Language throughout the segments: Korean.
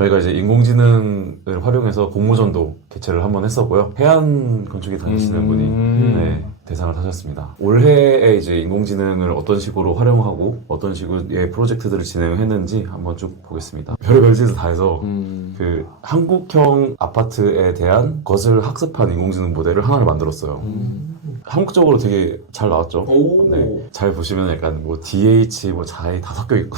저희가 이제 인공지능을 활용해서 공모전도 개최를 한번 했었고요. 해안 건축에 다니시는 분이 네, 대상을 타셨습니다. 올해에 이제 인공지능을 어떤 식으로 활용하고 어떤 식의 프로젝트들을 진행했는지 한번 쭉 보겠습니다. 별의별 짓을 다 해서 그 한국형 아파트에 대한 것을 학습한 인공지능 모델을 하나를 만들었어요. 한국적으로 되게 잘 나왔죠. 네, 잘 보시면 약간 뭐 DH, 뭐 자이 다 섞여 있고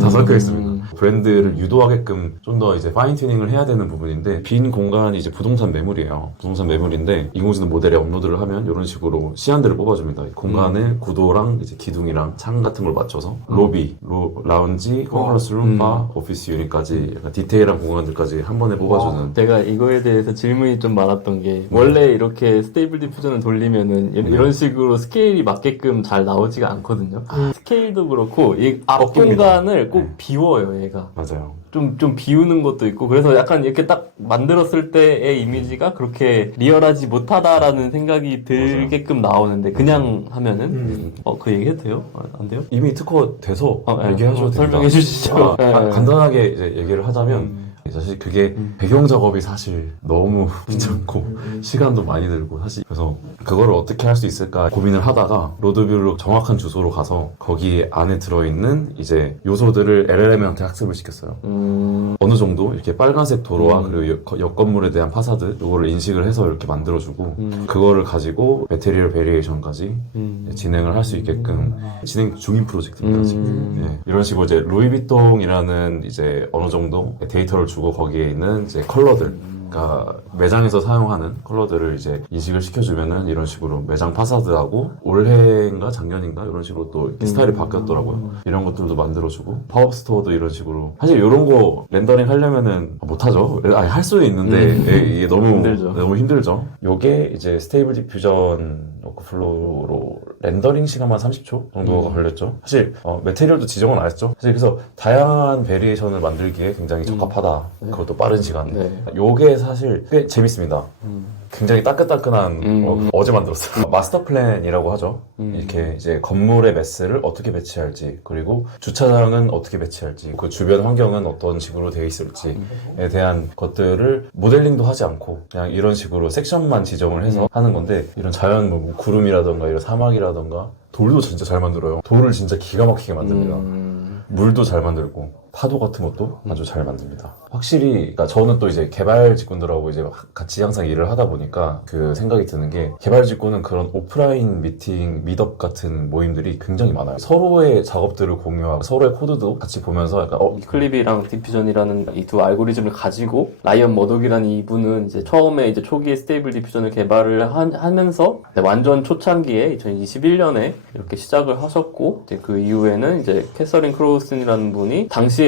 다 섞여 있습니다. 브랜드를 유도하게끔 좀 더 이제 파인 튜닝을 해야 되는 부분인데 빈 공간이 이제 부동산 매물이에요. 부동산 매물인데 인공지능 모델에 업로드를 하면 이런 식으로 시안들을 뽑아줍니다. 공간의 구도랑 이제 기둥이랑 창 같은 걸 맞춰서 로비, 라운지, 컨퍼런스 룸, 바, 오피스 유닛까지 약간 디테일한 공간들까지 한 번에 뽑아주는. 제가 이거에 대해서 질문이 좀 많았던 게 원래 이렇게 스테이블 디퓨전을 돌리면은 이런 식으로 스케일이 맞게끔 잘 나오지가 않거든요. 스케일도 그렇고 이 앞 공간을 꼭 비워요, 얘가. 맞아요. 좀 비우는 것도 있고 그래서 약간 이렇게 딱 만들었을 때의 이미지가 그렇게 리얼하지 못하다라는 생각이 들게끔 나오는데 그냥 하면은 그 얘기 해도 돼요? 안 돼요? 이미 특허 돼서 네. 얘기하셔도 됩니다. 설명해 주시죠. 간단하게 이제 얘기를 하자면 사실 그게 배경 작업이 사실 너무 귀찮고 시간도 많이 들고 사실 그래서 그거를 어떻게 할 수 있을까 고민을 하다가 로드뷰로 정확한 주소로 가서 거기 안에 들어있는 이제 요소들을 LLM한테 학습을 시켰어요. 어느 정도 이렇게 빨간색 도로와 그리고 옆 건물에 대한 파사드 요거를 인식을 해서 이렇게 만들어주고 그거를 가지고 매테리얼 베리에이션까지 진행을 할 수 있게끔 진행 중인 프로젝트입니다. 지금. 네. 이런 식으로 이제 루이비통이라는 이제 어느 정도 데이터를 주고 거기에 있는 이제 컬러들, 그러니까 매장에서 사용하는 컬러들을 이제 인식을 시켜주면은 이런 식으로 매장 파사드하고 올해인가 작년인가 이런 식으로 또 스타일이 바뀌었더라고요. 이런 것들도 만들어주고 팝업 스토어도 이런 식으로 사실 이런 거 렌더링 하려면은 못하죠. 아니 할 수도 있는데 이게 너무 힘들죠. 요게 이제 스테이블 디퓨전 워크플로우로 렌더링 시간만 30초 정도가 걸렸죠. 사실 매테리얼도 지정은 안 했죠. 사실 그래서 다양한 베리에이션을 만들기에 굉장히 적합하다. 그것도 빠른 시간. 요게 사실 꽤 재밌습니다. 굉장히 따끈따끈한 어제 만들었어요. 마스터 플랜이라고 하죠. 이렇게 이제 건물의 매스를 어떻게 배치할지 그리고 주차장은 어떻게 배치할지 그 주변 환경은 어떤 식으로 되어 있을지에 대한 것들을 모델링도 하지 않고 그냥 이런 식으로 섹션만 지정을 해서 하는 건데 이런 자연 뭐 구름이라던가 이런 사막이라던가 돌도 진짜 잘 만들어요. 돌을 진짜 기가 막히게 만듭니다. 물도 잘 만들고 파도 같은 것도 아주 잘 만듭니다. 확실히, 그러니까 저는 또 이제 개발 직군들하고 이제 같이 항상 일을 하다 보니까 그 생각이 드는 게 개발 직군은 그런 오프라인 미팅, 미덥 같은 모임들이 굉장히 많아요. 서로의 작업들을 공유하고 서로의 코드도 같이 보면서 약간 이클립이랑 디퓨전이라는 이 두 알고리즘을 가지고 라이언 머독이라는 이분은 이제 처음에 이제 초기에 스테이블 디퓨전을 개발을 하면서 완전 초창기에 2021년에 이렇게 시작을 하셨고 이제 그 이후에는 이제 캐서린 크로우슨이라는 분이 당시에는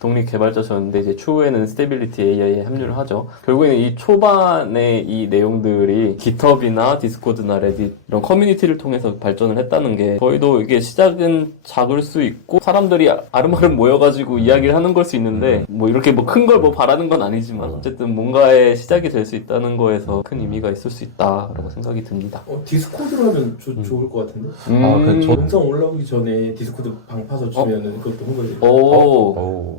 독립 개발자셨는데 이제 추후에는 스테빌리티 AI에 합류를 하죠. 결국에는 이 초반에 이 내용들이 GitHub이나 디스코드나 레딧 이런 커뮤니티를 통해서 발전을 했다는 게 저희도 이게 시작은 작을 수 있고 사람들이 아름아름 모여가지고 이야기를 하는 걸 수 있는데 뭐 이렇게 뭐 큰 걸 뭐 바라는 건 아니지만 어쨌든 뭔가의 시작이 될 수 있다는 거에서 큰 의미가 있을 수 있다라고 생각이 듭니다. 디스코드로 하면 좋을 것 같은데? 저 영상 올라오기 전에 디스코드 방 파서 주면은 그것도 홍보해요. 오.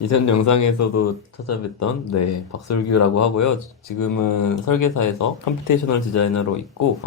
이전 영상에서도 찾아뵀던 박솔규라고 하고요. 지금은 설계사에서 컴퓨테이셔널 디자이너로 있고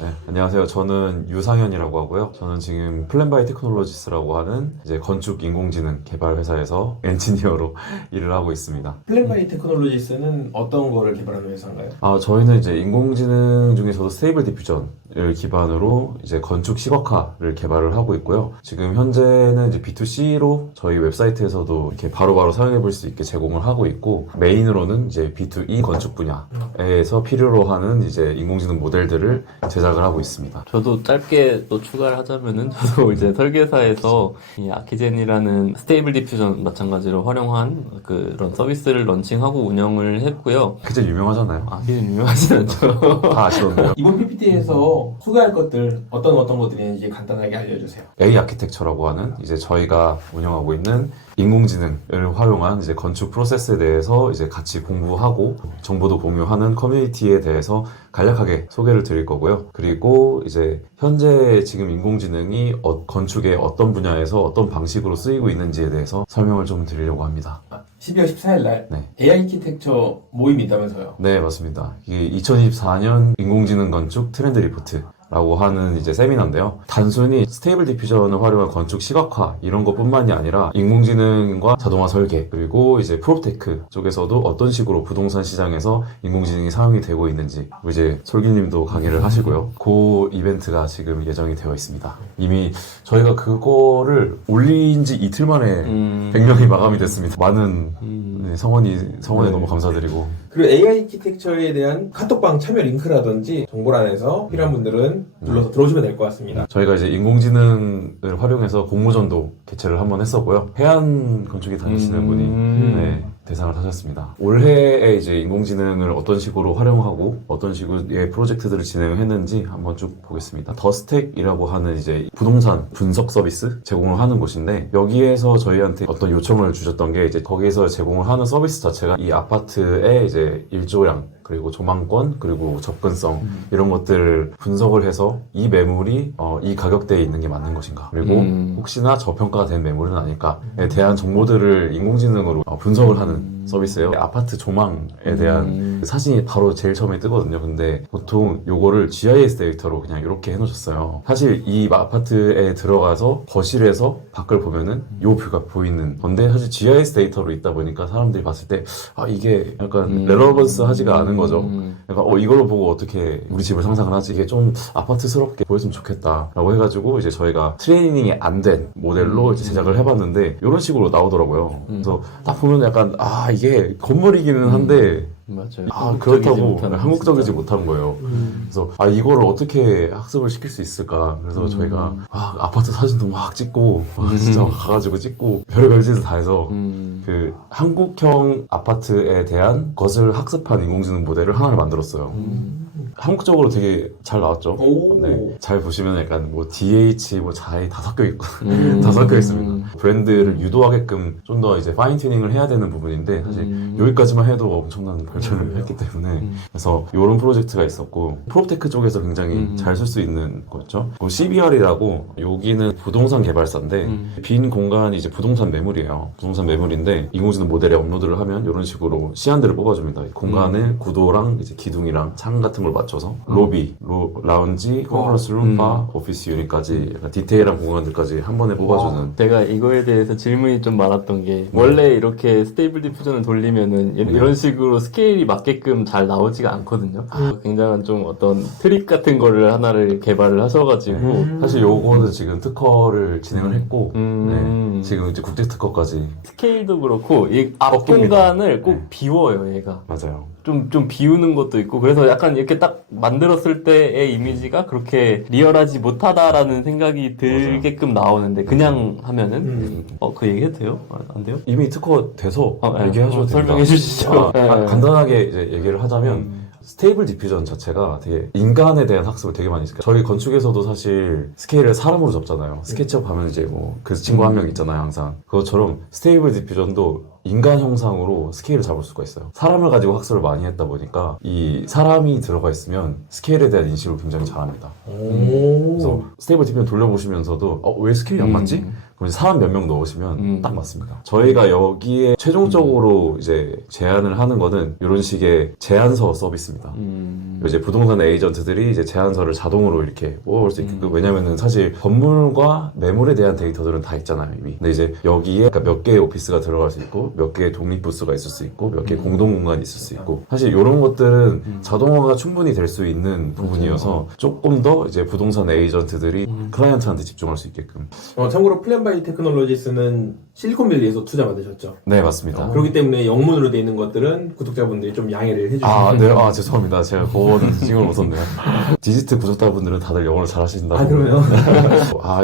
네, 안녕하세요. 저는 유상현이라고 하고요. 저는 지금 플랜바이 테크놀로지스라고 하는 이제 건축 인공지능 개발 회사에서 엔지니어로 일을 하고 있습니다. 플랜바이 테크놀로지스는 어떤 거를 개발하는 회사인가요? 저희는 이제 인공지능 중에서도 스테이블 디퓨전을 기반으로 이제 건축 시각화를 개발을 하고 있고요. 지금 현재는 이제 B2C로 저희 웹사이트에서도 이렇게 바로바로 사용해 볼 수 있게 제공을 하고 있고 메인으로는 이제 B2E 건축 분야에서 필요로 하는 이제 인공지능 모델들을 제작을 하고 있습니다. 저도 짧게 또 추가를 하자면은 저도 이제 설계사에서 이 아키젠이라는 스테이블 디퓨전 마찬가지로 활용한 그런 서비스를 런칭하고 운영을 했고요. 그제 유명하잖아요. 아키젠 유명하진 않죠. 다 아시던데요. 이번 PPT에서 소개할 것들 어떤 것들인지 간단하게 알려주세요. A 아키텍처라고 하는 이제 저희가 운영하고 있는 인공지능을 활용한 이제 건축 프로세스에 대해서 이제 같이 공부하고 정보도 공유하는 커뮤니티에 대해서 간략하게 소개를 드릴 거고요. 그리고 이제 현재 지금 인공지능이 건축의 어떤 분야에서 어떤 방식으로 쓰이고 있는지에 대해서 설명을 좀 드리려고 합니다. 12월 14일 날 네. AI 아키텍처 모임이 있다면서요? 네, 맞습니다. 이게 2024년 인공지능 건축 트렌드 리포트 라고 하는 이제 세미나인데요. 단순히 스테이블 디퓨전을 활용한 건축 시각화 이런 것뿐만이 아니라 인공지능과 자동화 설계 그리고 이제 프롭테크 쪽에서도 어떤 식으로 부동산 시장에서 인공지능이 사용이 되고 있는지 이제 솔기님도 강의를 하시고요. 그 이벤트가 지금 예정이 되어 있습니다. 이미 저희가 그거를 올린 지 이틀 만에 100명이 마감이 됐습니다. 많은 네, 성원에 너무 감사드리고 그리고 AI 아키텍처에 대한 카톡방 참여 링크라든지 정보란에서 필요한 분들은 눌러서 들어오시면 될 것 같습니다. 저희가 이제 인공지능을 활용해서 공모전도 개최를 한번 했었고요. 해안 건축에 다니시는 분이 네, 대상을 타셨습니다. 올해에 이제 인공지능을 어떤 식으로 활용하고 어떤 식의 프로젝트들을 진행했는지 한번 쭉 보겠습니다. 더스택이라고 하는 이제 부동산 분석 서비스 제공을 하는 곳인데 여기에서 저희한테 어떤 요청을 주셨던 게 이제 거기에서 제공을 하는 서비스 자체가 이 아파트의 이제 일조량 그리고 조망권 그리고 접근성 이런 것들을 분석을 해서 이 매물이 이 가격대에 있는 게 맞는 것인가 그리고 혹시나 저평가가 된 매물은 아닐까에 대한 정보들을 인공지능으로 분석을 하는 서비스예요. 아파트 조망에 대한 사진이 바로 제일 처음에 뜨거든요. 근데 보통 요거를 GIS 데이터로 그냥 이렇게 해놓으셨어요. 사실 이 아파트에 들어가서 거실에서 밖을 보면은 요 뷰가 보이는 건데 사실 GIS 데이터로 있다 보니까 사람들이 봤을 때 이게 약간 레러번스 하지가 않은 거죠. 약간 이걸로 보고 어떻게 우리 집을 상상을 하지 이게 좀 아파트스럽게 보였으면 좋겠다 라고 해가지고 이제 저희가 트레이닝이 안 된 모델로 이제 제작을 해봤는데 이런 식으로 나오더라고요. 그래서 딱 보면 약간 이게 건물이기는 한데 맞아요. 그렇다고 한국적이지 못한 거예요. 그래서 이거를 어떻게 학습을 시킬 수 있을까? 그래서 저희가 아파트 사진도 막 찍고 진짜 가가지고 찍고 별의별 짓을 다 해서 그 한국형 아파트에 대한 것을 학습한 인공지능 모델을 하나를 만들었어요. 한국적으로 되게 잘 나왔죠. 네. 잘 보시면 약간 뭐 DH 뭐 자이 다 섞여 있고 다 섞여 있습니다. 브랜드를 유도하게끔 좀 더 이제 파인 튜닝을 해야 되는 부분인데 사실 여기까지만 해도 엄청난 발전을 했기 때문에 그래서 이런 프로젝트가 있었고 프롭테크 쪽에서 굉장히 잘 쓸 수 있는 거죠. CBR이라고 여기는 부동산 개발사인데 빈 공간이 이제 부동산 매물이에요. 부동산 매물인데 인공지능 모델에 업로드를 하면 이런 식으로 시안들을 뽑아줍니다. 공간의 구도랑 이제 기둥이랑 창 같은 걸 맞춰서 로비, 라운지, 컨퍼런스 룸, 바, 오피스 유닛까지 약간 디테일한 공간들까지 한 번에 뽑아주는. 제가 이거에 대해서 질문이 좀 많았던 게 원래 이렇게 스테이블 디퓨전을 돌리면은 이런 식으로 스케일이 맞게끔 잘 나오지가 않거든요. 굉장한 좀 어떤 트릭 같은 거를 하나를 개발을 하셔가지고 사실 요거는 지금 특허를 진행을 했고 네, 지금 이제 국제 특허까지 스케일도 그렇고 이 앞 공간을 꼭 비워요 얘가. 맞아요. 좀 비우는 것도 있고 그래서 약간 이렇게 딱 만들었을 때의 이미지가 그렇게 리얼하지 못하다라는 생각이 들게끔 나오는데 그냥 하면은 그 얘기 해도 돼요? 안 돼요? 이미 특허 돼서 얘기하셔도 됩니다. 설명해 주시죠. 간단하게 이제 얘기를 하자면 스테이블 디퓨전 자체가 되게 인간에 대한 학습을 되게 많이 했어요. 저희 건축에서도 사실 스케일을 사람으로 잡잖아요. 스케치업 하면 이제 뭐 그 친구 한 명 있잖아요, 항상. 그것처럼 스테이블 디퓨전도 인간 형상으로 스케일을 잡을 수가 있어요. 사람을 가지고 학습을 많이 했다 보니까 이 사람이 들어가 있으면 스케일에 대한 인식을 굉장히 잘합니다. 그래서 스테이블 디퓨전 돌려보시면서도 왜 스케일이 안 맞지? 그럼 사람 몇 명 넣으시면 딱 맞습니다. 저희가 여기에 최종적으로 이제 제안을 하는 거는 이런 식의 제안서 서비스입니다. 이제 부동산 에이전트들이 이제 제안서를 자동으로 이렇게 뽑아볼 수 있게끔 왜냐면은 사실 건물과 매물에 대한 데이터들은 다 있잖아요 이미. 근데 이제 여기에 그러니까 몇 개의 오피스가 들어갈 수 있고 몇 개의 독립 부스가 있을 수 있고 몇 개의 공동 공간이 있을 수 있고 사실 이런 것들은 자동화가 충분히 될 수 있는 부분이어서 조금 더 이제 부동산 에이전트들이 클라이언트한테 집중할 수 있게끔. 참고로 플랜바이 테크놀로지스는 실리콘밸리에서 투자 받으셨죠? 네, 맞습니다. 그렇기 때문에 영문으로 되어 있는 것들은 구독자분들이 좀 양해를 해주시면 네, 죄송합니다. 제가 그거는 신경을 못 썼네요. 디지트 구독자분들은 다들 영어를 잘 하신다고. 그러면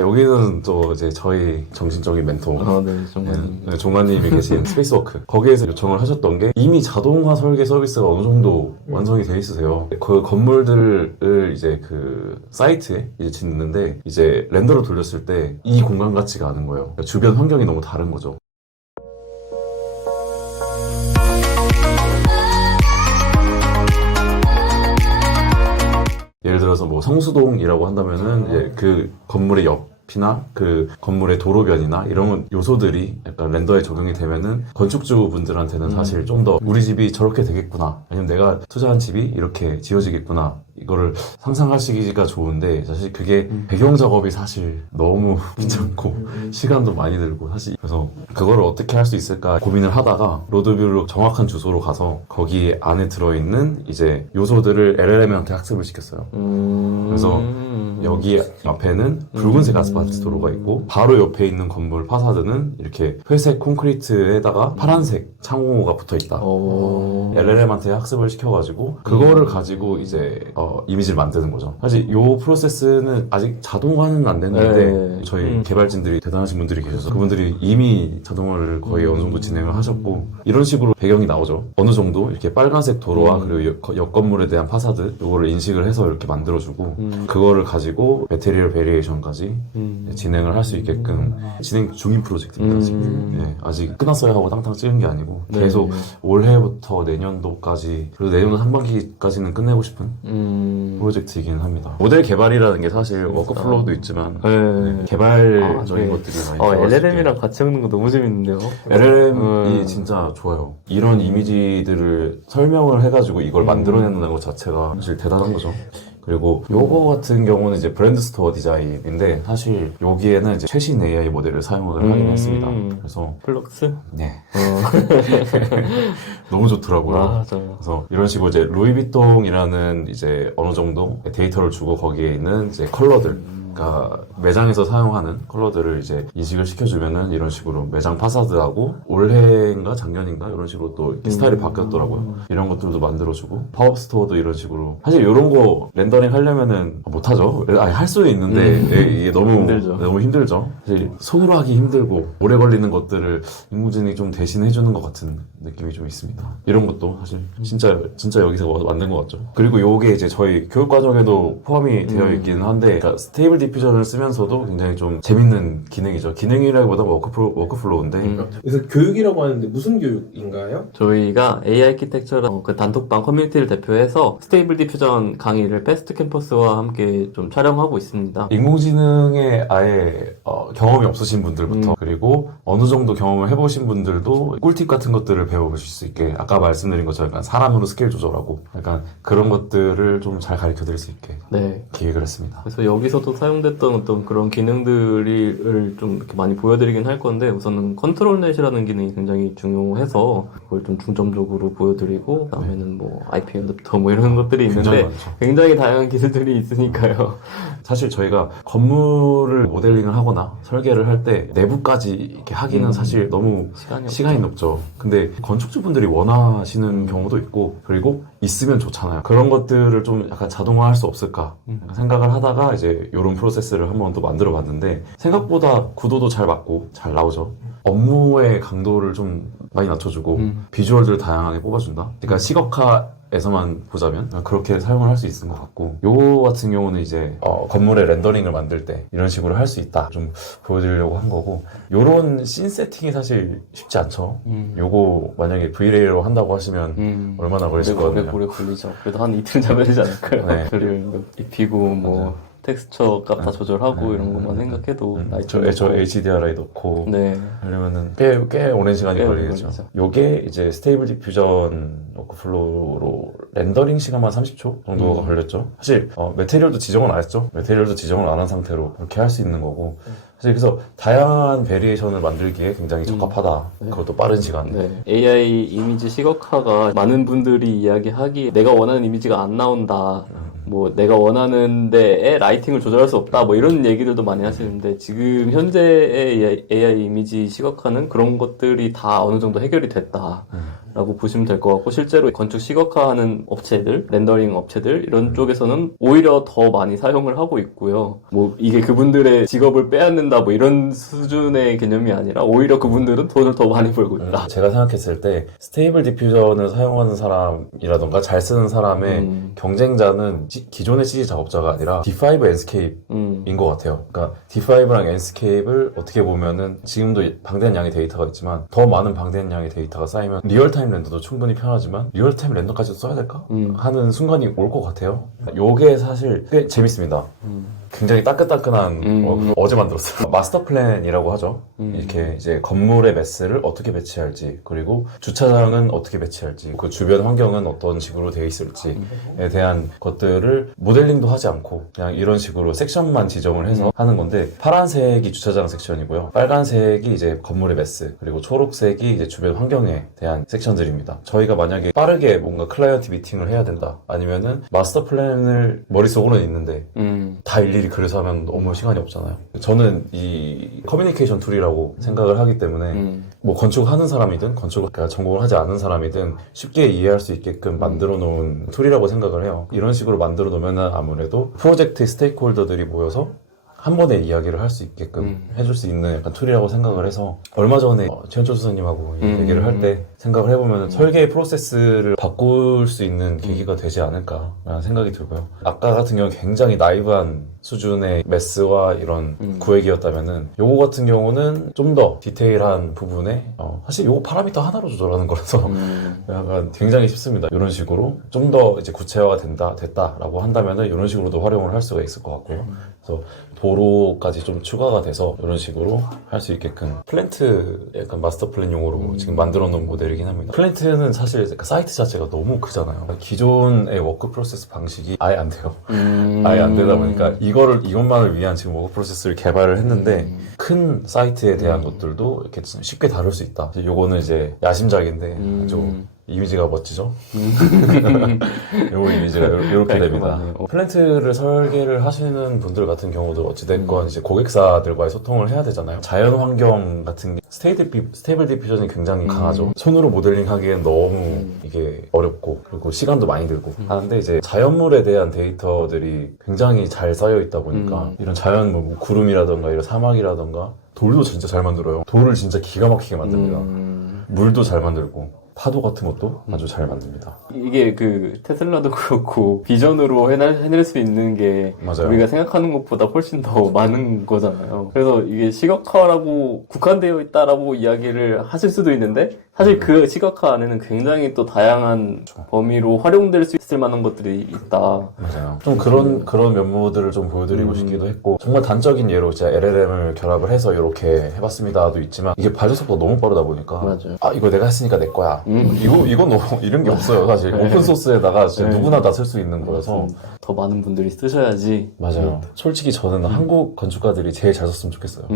여기는 또 이제 저희 정신적인 멘토. 네, 정관님. 네, 종관님이 계신 스페이스워크. 거기에서 요청을 하셨던 게 이미 자동화 설계 서비스가 어느 정도 완성이 돼 있으세요. 그 건물들을 이제 그 사이트에 이제 짓는데 이제 렌더로 돌렸을 때 이 공간 같지가 않은 거예요. 주변 환경이 너무 다른 거죠. 예를 들어서 뭐 성수동이라고 한다면은 이제 그 건물의 옆이나 그 건물의 도로변이나 이런 요소들이 약간 렌더에 적용이 되면은 건축주 분들한테는 사실 좀 더 우리 집이 저렇게 되겠구나, 아니면 내가 투자한 집이 이렇게 지어지겠구나, 이거를 상상하시기가 좋은데 사실 그게 배경 작업이 사실 너무 귀찮고 시간도 많이 들고, 사실 그래서 그거를 어떻게 할 수 있을까 고민을 하다가 로드뷰로 정확한 주소로 가서 거기 안에 들어있는 이제 요소들을 LLM한테 학습을 시켰어요. 그래서 여기 앞에는 붉은색 아스팔트 도로가 있고 바로 옆에 있는 건물 파사드는 이렇게 회색 콘크리트에다가 파란색 창호가 붙어있다. LLM한테 학습을 시켜가지고 그거를 가지고 이제 이미지를 만드는 거죠. 사실 이 프로세스는 아직 자동화는 안 됐는데 저희 개발진들이 대단하신 분들이 계셔서 그분들이 이미 자동화를 거의 어느 정도 진행을 하셨고, 이런 식으로 배경이 나오죠. 어느 정도 이렇게 빨간색 도로와 그리고 옆 건물에 대한 파사드 요거를 인식을 해서 이렇게 만들어주고 그거를 가지고 매테리얼 베리에이션까지 진행을 할 수 있게끔 진행 중인 프로젝트입니다. 지금. 네, 아직 끝났어요 하고 땅땅 찍은 게 아니고 계속 올해부터 내년도까지, 그리고 내년 상반기까지는 끝내고 싶은 프로젝트이긴 합니다. 모델 개발이라는 게 사실 워크플로우도 있지만 개발적인 것들이 많이 들어갈 수 LLM이랑 같이 하는 거 너무 재밌는데요. LLM이 진짜 좋아요. 이런 이미지들을 설명을 해가지고 이걸 만들어낸다는 것 자체가 사실 대단한 거죠. 그리고 요거 같은 경우는 이제 브랜드 스토어 디자인인데 사실 여기에는 이제 최신 AI 모델을 사용을 하긴 했습니다. 그래서 플럭스? 네. 너무 좋더라고요. 맞아요. 그래서 이런 식으로 이제 루이비통이라는 이제 어느 정도 데이터를 주고 거기에 있는 이제 컬러들, 그러니까 매장에서 사용하는 컬러들을 이제 인식을 시켜주면은 이런 식으로 매장 파사드하고 올해인가 작년인가 이런 식으로 또 이렇게 스타일이 바뀌었더라고요. 이런 것들도 만들어주고 팝업 스토어도 이런 식으로. 사실 이런 거 렌더링 하려면은 못하죠. 아니 할 수는 있는데 이게 너무 힘들죠. 사실 손으로 하기 힘들고 오래 걸리는 것들을 인공지능이 좀 대신해주는 것 같은 느낌이 좀 있습니다. 이런 것도 사실 진짜 여기서 만든 것 같죠. 그리고 요게 이제 저희 교육 과정에도 포함이 되어 있기는 한데, 그러니까 스테이블 디퓨전을 쓰면서도 굉장히 좀 재밌는 기능이죠. 기능이라기보다 워크플로우인데. 그래서 교육이라고 하는데 무슨 교육인가요? 저희가 AI 아키텍처랑 그 단톡방 커뮤니티를 대표해서 스테이블 디퓨전 강의를 패스트 캠퍼스와 함께 좀 촬영하고 있습니다. 인공지능에 아예 경험이 없으신 분들부터 그리고 어느 정도 경험을 해보신 분들도 꿀팁 같은 것들을 배워보실 수 있게, 아까 말씀드린 것처럼 약간 사람으로 스케일 조절하고 약간 그런 것들을 좀 잘 가르쳐드릴 수 있게 기획을 했습니다. 그래서 여기서도 사용됐던 어떤 그런 기능들을 좀 이렇게 많이 보여드리긴 할 건데, 우선은 컨트롤넷이라는 기능이 굉장히 중요해서 그걸 좀 중점적으로 보여드리고, 그다음에는 뭐 IP 어댑터 뭐 이런 것들이 있는데 굉장히 다양한 기술들이 있으니까요. 사실 저희가 건물을 모델링을 하거나 설계를 할 때 내부까지 이렇게 하기는 사실 너무 시간이 높죠. 근데 건축주분들이 원하시는 경우도 있고, 그리고 있으면 좋잖아요. 그런 것들을 좀 약간 자동화할 수 없을까 생각을 하다가 이제 이런 프로세스를 한번 또 만들어 봤는데 생각보다 구도도 잘 맞고 잘 나오죠. 업무의 강도를 좀 많이 낮춰주고 비주얼들을 다양하게 뽑아준다. 그러니까 시각화에서만 보자면 그렇게 사용을 할 수 있는 것 같고, 요거 같은 경우는 이제 건물의 렌더링을 만들 때 이런 식으로 할 수 있다 좀 보여드리려고 한 거고, 요런 씬 세팅이 사실 쉽지 않죠. 요거 만약에 V-Ray로 한다고 하시면 얼마나 걸리실 거예요? 오래 걸리죠. 그래도 한 이틀 잡아야 되지 않을까요? 네. 글을 입히고 뭐 텍스처 값 다 조절하고 이런 것만 생각해도 저 HDRI 넣고 하려면은 꽤 오랜 시간이 걸리겠죠. 걸리죠. 요게 이제 스테이블 디퓨전 워크플로우로 렌더링 시간만 30초 정도가 걸렸죠. 사실 매테리얼도 지정을 안 했죠. 매테리얼도 지정을 안 한 상태로 그렇게 할 수 있는 거고, 사실 그래서 다양한 베리에이션을 만들기에 굉장히 적합하다. 그것도 빠른 시간. AI 이미지 시각화가 많은 분들이 이야기하기에 내가 원하는 이미지가 안 나온다, 뭐 내가 원하는 데에 라이팅을 조절할 수 없다, 뭐 이런 얘기들도 많이 하시는데, 지금 현재의 AI 이미지 시각화는 그런 것들이 다 어느 정도 해결이 됐다 라고 보시면 될 것 같고, 실제로 건축 시각화하는 업체들, 렌더링 업체들 이런 쪽에서는 오히려 더 많이 사용을 하고 있고요. 뭐 이게 그분들의 직업을 빼앗는다 뭐 이런 수준의 개념이 아니라 오히려 그분들은 돈을 더 많이 벌고 있다. 제가 생각했을 때 스테이블 디퓨전을 사용하는 사람이라던가 잘 쓰는 사람의 경쟁자는 기존의 CG 작업자가 아니라 D5 Enscape인 것 같아요. 그러니까 D5랑 Enscape을 어떻게 보면은 지금도 방대한 양의 데이터가 있지만 더 많은 방대한 양의 데이터가 쌓이면 리얼타임 리얼타임 렌더도 충분히 편하지만 리얼타임 렌더까지도 써야 될까? 하는 순간이 올 것 같아요. 요게 사실 꽤 재밌습니다. 굉장히 따끈따끈한 어제 만들었어요. 마스터 플랜이라고 하죠. 이렇게 이제 건물의 매스를 어떻게 배치할지, 그리고 주차장은 어떻게 배치할지, 그 주변 환경은 어떤 식으로 되어 있을지에 대한 것들을 모델링도 하지 않고 그냥 이런 식으로 섹션만 지정을 해서 하는 건데, 파란색이 주차장 섹션이고요, 빨간색이 이제 건물의 매스, 그리고 초록색이 이제 주변 환경에 대한 섹션들입니다. 저희가 만약에 빠르게 뭔가 클라이언트 미팅을 해야 된다, 아니면은 마스터 플랜을 머릿속으로는 있는데 다 일일이 그래서 하면 너무 시간이 없잖아요. 저는 이 커뮤니케이션 툴이라고 생각을 하기 때문에 뭐 건축하는 사람이든 건축을 전공을 하지 않은 사람이든 쉽게 이해할 수 있게끔 만들어 놓은 툴이라고 생각을 해요. 이런 식으로 만들어 놓으면 아무래도 프로젝트 스테이크홀더들이 모여서 한 번에 이야기를 할 수 있게끔 해줄 수 있는 약간 툴이라고 생각을 해서, 얼마 전에 최현철 선생님하고 얘기를 할 때 생각을 해보면 설계의 프로세스를 바꿀 수 있는 계기가 되지 않을까라는 생각이 들고요. 아까 같은 경우는 굉장히 나이브한 수준의 매스와 이런 구획이었다면은, 요거 같은 경우는 좀 더 디테일한 부분에 사실 요거 파라미터 하나로 조절하는 거라서 약간 굉장히 쉽습니다. 이런 식으로 좀 더 이제 구체화가 됐다라고 한다면은 이런 식으로도 활용을 할 수가 있을 것 같고요. 그래서 도로까지 좀 추가가 돼서 이런 식으로 할 수 있게끔, 플랜트 약간 마스터 플랜용으로 지금 만들어 놓은 모델이긴 합니다. 플랜트는 사실 사이트 자체가 너무 크잖아요. 기존의 워크 프로세스 방식이 아예 안 돼요. 아예 안 되다 보니까 이것만을 위한 지금 워크 프로세스를 개발을 했는데, 큰 사이트에 대한 것들도 이렇게 쉽게 다룰 수 있다. 요거는 이제 야심작인데 아주 이미지가 멋지죠? 요 이미지가 이렇게 됩니다. 플랜트를 설계를 하시는 분들 같은 경우도 어찌됐건 이제 고객사들과의 소통을 해야 되잖아요. 자연 환경 같은 게 스테이블 디퓨전이 굉장히 강하죠. 손으로 모델링 하기엔 너무 이게 어렵고, 그리고 시간도 많이 들고 하는데, 이제 자연물에 대한 데이터들이 굉장히 잘 쌓여 있다 보니까 이런 자연 뭐 구름이라던가 이런 사막이라던가 돌도 진짜 잘 만들어요. 돌을 진짜 기가 막히게 만듭니다. 물도 잘 만들고 파도 같은 것도 아주 잘 만듭니다. 이게 그 테슬라도 그렇고 비전으로 해낼 수 있는 게 맞아요. 우리가 생각하는 것보다 훨씬 더 많은 거잖아요. 그래서 이게 시각화라고 국한되어 있다라고 이야기를 하실 수도 있는데, 사실 그 시각화 안에는 굉장히 또 다양한 범위로 활용될 수 있을 만한 것들이 있다. 맞아요. 좀 그런 면모들을 좀 보여드리고 싶기도 했고, 정말 단적인 예로 진짜 LLM을 결합을 해서 이렇게 해봤습니다도 있지만, 이게 발전 속도가 너무 빠르다 보니까 맞아요. 이거 내가 했으니까 내 거야. 이건 너무 이런 게 없어요. 사실 오픈 소스에다가 진짜 누구나 다 쓸 수 있는 거여서. 더 많은 분들이 쓰셔야지. 맞아요. 솔직히 저는 한국 건축가들이 제일 잘 썼으면 좋겠어요.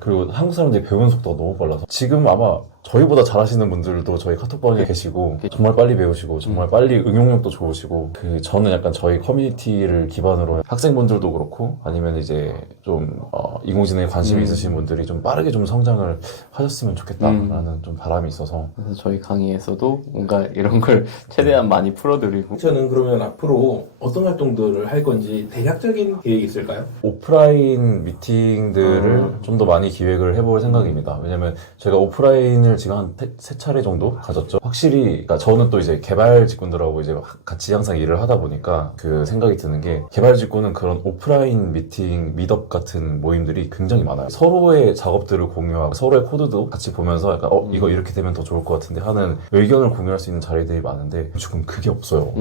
그리고 한국 사람들이 배우는 속도가 너무 빨라서, 지금 아마 저희보다 잘하시는 분들도 저희 카톡방에 계시고 정말 빨리 배우시고 정말 빨리 응용력도 좋으시고, 저는 약간 저희 커뮤니티를 기반으로 학생분들도 그렇고 아니면 이제 좀 인공지능에 관심이 있으신 분들이 좀 빠르게 좀 성장을 하셨으면 좋겠다라는 좀 바람이 있어서, 그래서 저희 강의에서도 뭔가 이런 걸 최대한 많이 풀어드리고. 저는 그러면 앞으로 어떤 활동들을 할 건지 대략적인 계획이 있을까요? 오프라인 미팅들을 좀 더 많이 기획을 해볼 생각입니다. 왜냐면 제가 오프라인을 지금 한 3차례 정도 가졌죠. 확실히, 그러니까 저는 또 이제 개발 직군들하고 이제 같이 항상 일을 하다 보니까 그 생각이 드는 게, 개발 직군은 그런 오프라인 미팅, 미덥 같은 모임들이 굉장히 많아요. 서로의 작업들을 공유하고 서로의 코드도 같이 보면서 약간 이거 이렇게 되면 더 좋을 것 같은데 하는 의견을 공유할 수 있는 자리들이 많은데, 지금 그게 없어요.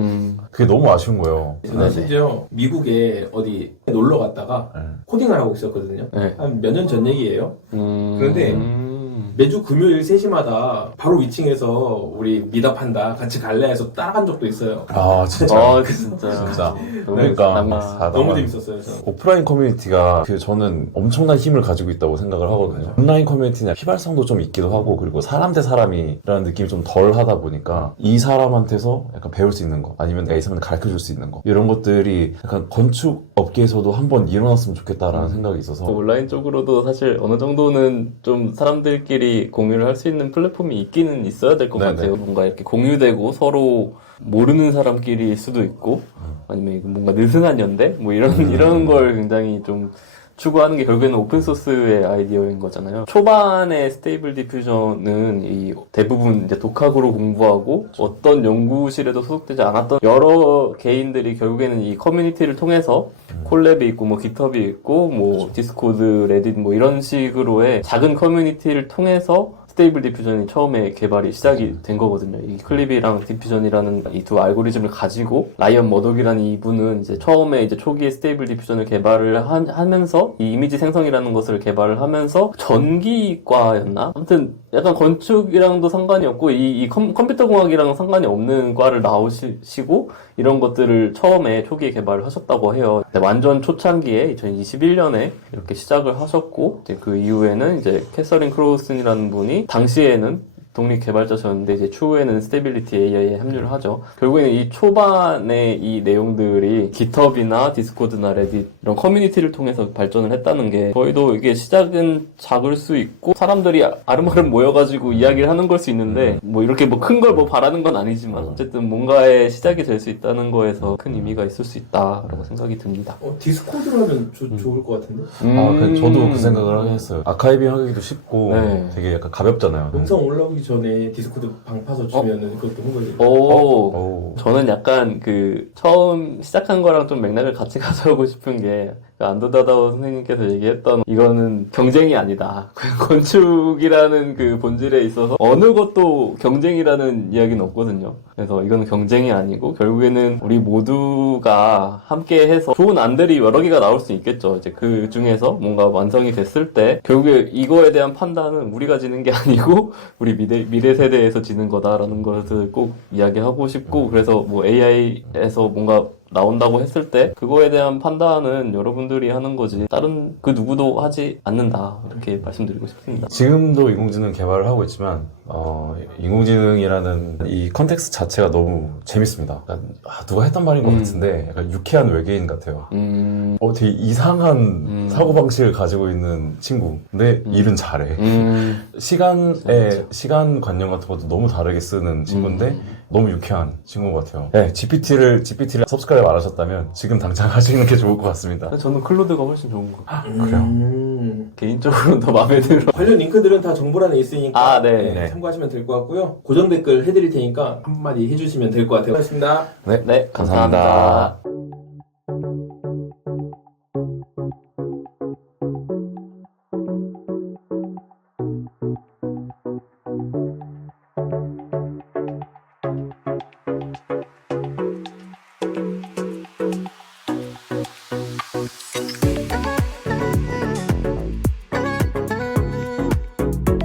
그게 너무 아쉬운 거예요. 저는 심지어 미국에 어디 놀러 갔다가 코딩을 하고 있었거든요. 네. 한 몇 년 전 얘기예요. 그런데 매주 금요일 3시마다 바로 위층에서 우리 미답한다, 같이 갈래 해서 따라간 적도 있어요. 아 진짜. 진짜. 그러니까 너무 재밌었어요. 저는. 오프라인 커뮤니티가 저는 엄청난 힘을 가지고 있다고 생각을 하거든요. 온라인 커뮤니티는 휘발성도 좀 있기도 하고, 그리고 사람 대 사람이라는 느낌이 좀 덜 하다 보니까 이 사람한테서 약간 배울 수 있는 거, 아니면 내가 이 사람한테 가르쳐 줄 수 있는 거, 이런 것들이 약간 건축 업계에서도 한번 일어났으면 좋겠다라는 생각이 있어서. 온라인 쪽으로도 사실 어느 정도는 좀 사람들끼리 공유를 할 수 있는 플랫폼이 있기는 있어야 될 것 같아요. 뭔가 이렇게 공유되고 서로 모르는 사람끼리일 수도 있고, 아니면 뭔가 느슨한 연대? 뭐 이런 걸 굉장히 좀 추구하는 게 결국에는 오픈소스의 아이디어인 거잖아요. 초반에 스테이블 디퓨전은 이 대부분 이제 독학으로 공부하고 어떤 연구실에도 소속되지 않았던 여러 개인들이 결국에는 이 커뮤니티를 통해서 콜랩이 있고 뭐 깃허브이 있고 뭐 디스코드, 레딧 뭐 이런 식으로의 작은 커뮤니티를 통해서 스테이블 디퓨전이 처음에 개발이 시작이 된 거거든요. 이 클립이랑 디퓨전이라는 이 두 알고리즘을 가지고 라이언 머독이라는 이분은 이제 처음에 이제 초기에 스테이블 디퓨전을 개발을 하면서 이 이미지 생성이라는 것을 개발을 하면서 전기과였나? 아무튼 약간 건축이랑도 상관이 없고 이 컴퓨터 공학이랑 상관이 없는 과를 나오시고 이런 것들을 처음에 초기에 개발을 하셨다고 해요. 완전 초창기에 2021년에 이렇게 시작을 하셨고 이제 그 이후에는 이제 캐서린 크로우슨이라는 분이 당시에는 독립 개발자셨는데 이제 추후에는 스테빌리티 AI에 합류를 하죠. 결국에는 이 초반에 이 내용들이 깃허브나 디스코드나 레딧 이런 커뮤니티를 통해서 발전을 했다는 게 저희도 이게 시작은 작을 수 있고 사람들이 아름아름 모여가지고 이야기를 하는 걸 수 있는데 뭐 이렇게 뭐 큰 걸 뭐 바라는 건 아니지만 어쨌든 뭔가의 시작이 될 수 있다는 거에서 큰 의미가 있을 수 있다라고 생각이 듭니다. 디스코드로 하면 좋을 것 같은데? 저도 그 생각을 하긴 했어요. 아카이빙 하기도 쉽고 네. 되게 약간 가볍잖아요. 영상 올라오기 전에 디스코드 방 파서 주면은 그것도 홍보해. 저는 약간 그 처음 시작한 거랑 좀 맥락을 같이 가져오고 싶은 게 안도다다오 선생님께서 얘기했던 이거는 경쟁이 아니다. 건축이라는 그 본질에 있어서 어느 것도 경쟁이라는 이야기는 없거든요. 그래서 이거는 경쟁이 아니고 결국에는 우리 모두가 함께 해서 좋은 안들이 여러 개가 나올 수 있겠죠. 이제 그 중에서 뭔가 완성이 됐을 때 결국에 이거에 대한 판단은 우리가 지는 게 아니고 우리 미래 세대에서 지는 거다라는 것을 꼭 이야기하고 싶고 그래서 뭐 AI에서 뭔가 나온다고 했을 때 그거에 대한 판단은 여러분들이 하는 거지 다른 그 누구도 하지 않는다 이렇게 말씀드리고 싶습니다. 지금도 인공지능 개발을 하고 있지만 인공지능이라는 이 컨텍스트 자체가 너무 재밌습니다. 약간, 누가 했던 말인 것 같은데 약간 유쾌한 외계인 같아요. 되게 이상한 사고방식을 가지고 있는 친구 근데 일은 잘해. 시간 관념 같은 것도 너무 다르게 쓰는 친구인데 너무 유쾌한 친구 같아요. 네, GPT를 서브스크라이브 안 하셨다면 지금 당장 하시는 게 좋을 것 같습니다. 저는 클로드가 훨씬 좋은 것 같아요. 그래요? 개인적으로 더 마음에 들어. 관련 링크들은 다 정보란에 있으니까 네. 참고하시면 될 것 같고요. 고정 댓글 해드릴 테니까 한마디 해주시면 될 것 같아요. 고맙습니다. 네, 감사합니다.